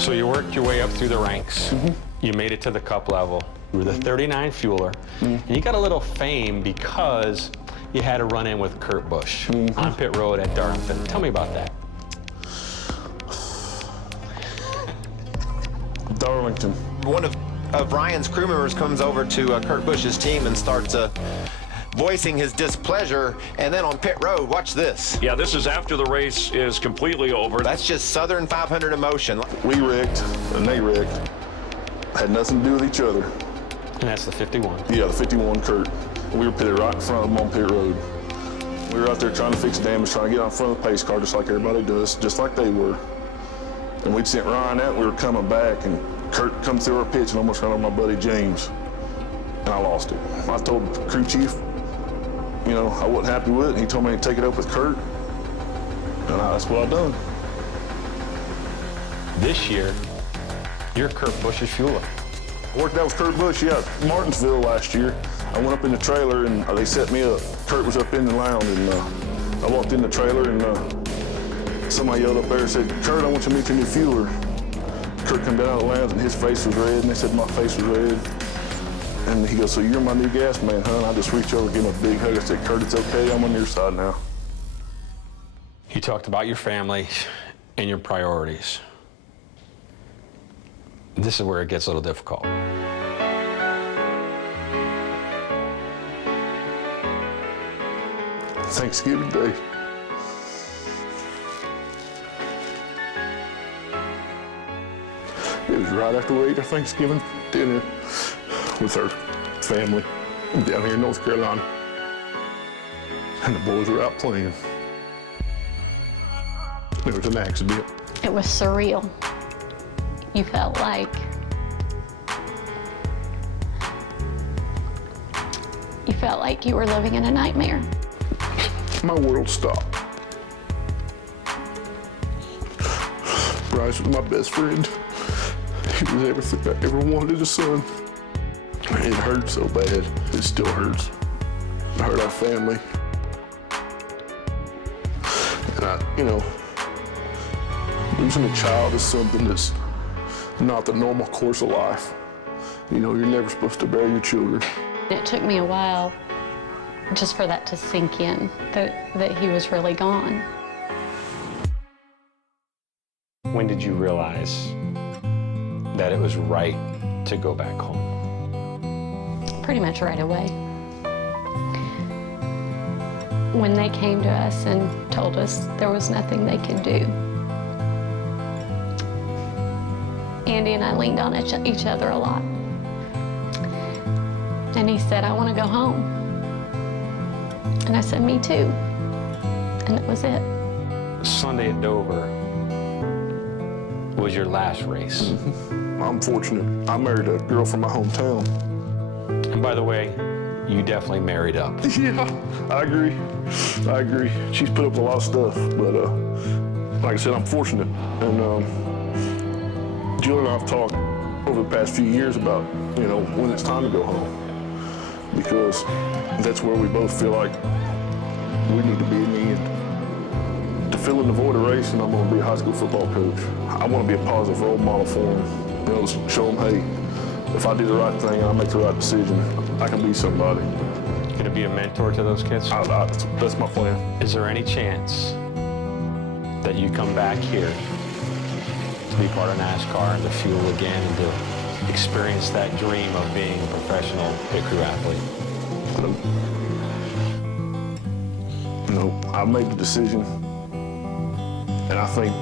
So you worked your way up through the ranks. You made it to the cup level. You were the 39 fueler. And you got a little fame because you had a run-in with Kurt Busch on pit road at Darlington. Tell me about that. Darlington. One of Ryan's crew members comes over to Kurt Busch's team and starts voicing his displeasure, and then on pit road, watch this. Yeah, this is after the race is completely over. That's just Southern 500 emotion. We wrecked, and they wrecked. Had nothing to do with each other. And that's the 51. Yeah, the 51 Kurt. We were pitted right in front of them on pit road. We were out there trying to fix damage, trying to get out in front of the pace car, just like everybody does, just like they were. And we'd sent Ryan out, we were coming back, and Kurt come through our pitch and almost ran on my buddy James. And I lost it. I told the crew chief, you know, I wasn't happy with it. He told me to take it up with Kurt, and that's what I done. This year, you're Kurt Busch's fueler. I worked out with Kurt Busch, yeah, Martinsville last year. I went up in the trailer and they set me up. Kurt was up in the lounge and I walked in the trailer and somebody yelled up there and said, Kurt, I want you to meet your new fueler. Kurt come down out of the lounge and his face was red, and they said my face was red. And he goes, so you're my new gas man, huh? And I just reached over and gave him a big hug. I said, Kurt, it's okay, I'm on your side now. You talked about your family and your priorities. This is where it gets a little difficult. Thanksgiving Day. It was right after we ate our Thanksgiving dinner with our family down here in North Carolina. And the boys were out playing. There was an accident. It was surreal. You felt like you were living in a nightmare. My world stopped. Bryce was my best friend. He was everything I ever wanted as a son. It hurt so bad. It still hurts. It hurt our family. And you know, losing a child is something that's not the normal course of life. You know, you're never supposed to bury your children. It took me a while just for that to sink in, that he was really gone. When did you realize that it was right to go back home? Pretty much right away. When they came to us and told us there was nothing they could do, Andy and I leaned on each other a lot. And he said, I want to go home. And I said, me too. And that was it. Sunday at Dover was your last race. I'm fortunate. I married a girl from my hometown. And by the way, you definitely married up. Yeah, I agree. I agree. She's put up with a lot of stuff, but like I said, I'm fortunate. And Jill and I have talked over the past few years about, you know, when it's time to go home. Because that's where we both feel like we need to be in the end. To fill in the void of racing, I'm going to be a high school football coach. I want to be a positive role model for them. You know, show them, hey, if I do the right thing, I make the right decision, I can be somebody. Going to be a mentor to those kids? That's my plan. Is there any chance that you come back here to be part of NASCAR and to fuel again and to experience that dream of being a professional pit crew athlete? No, I made the decision, and I think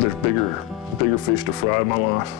there's bigger fish to fry in my life.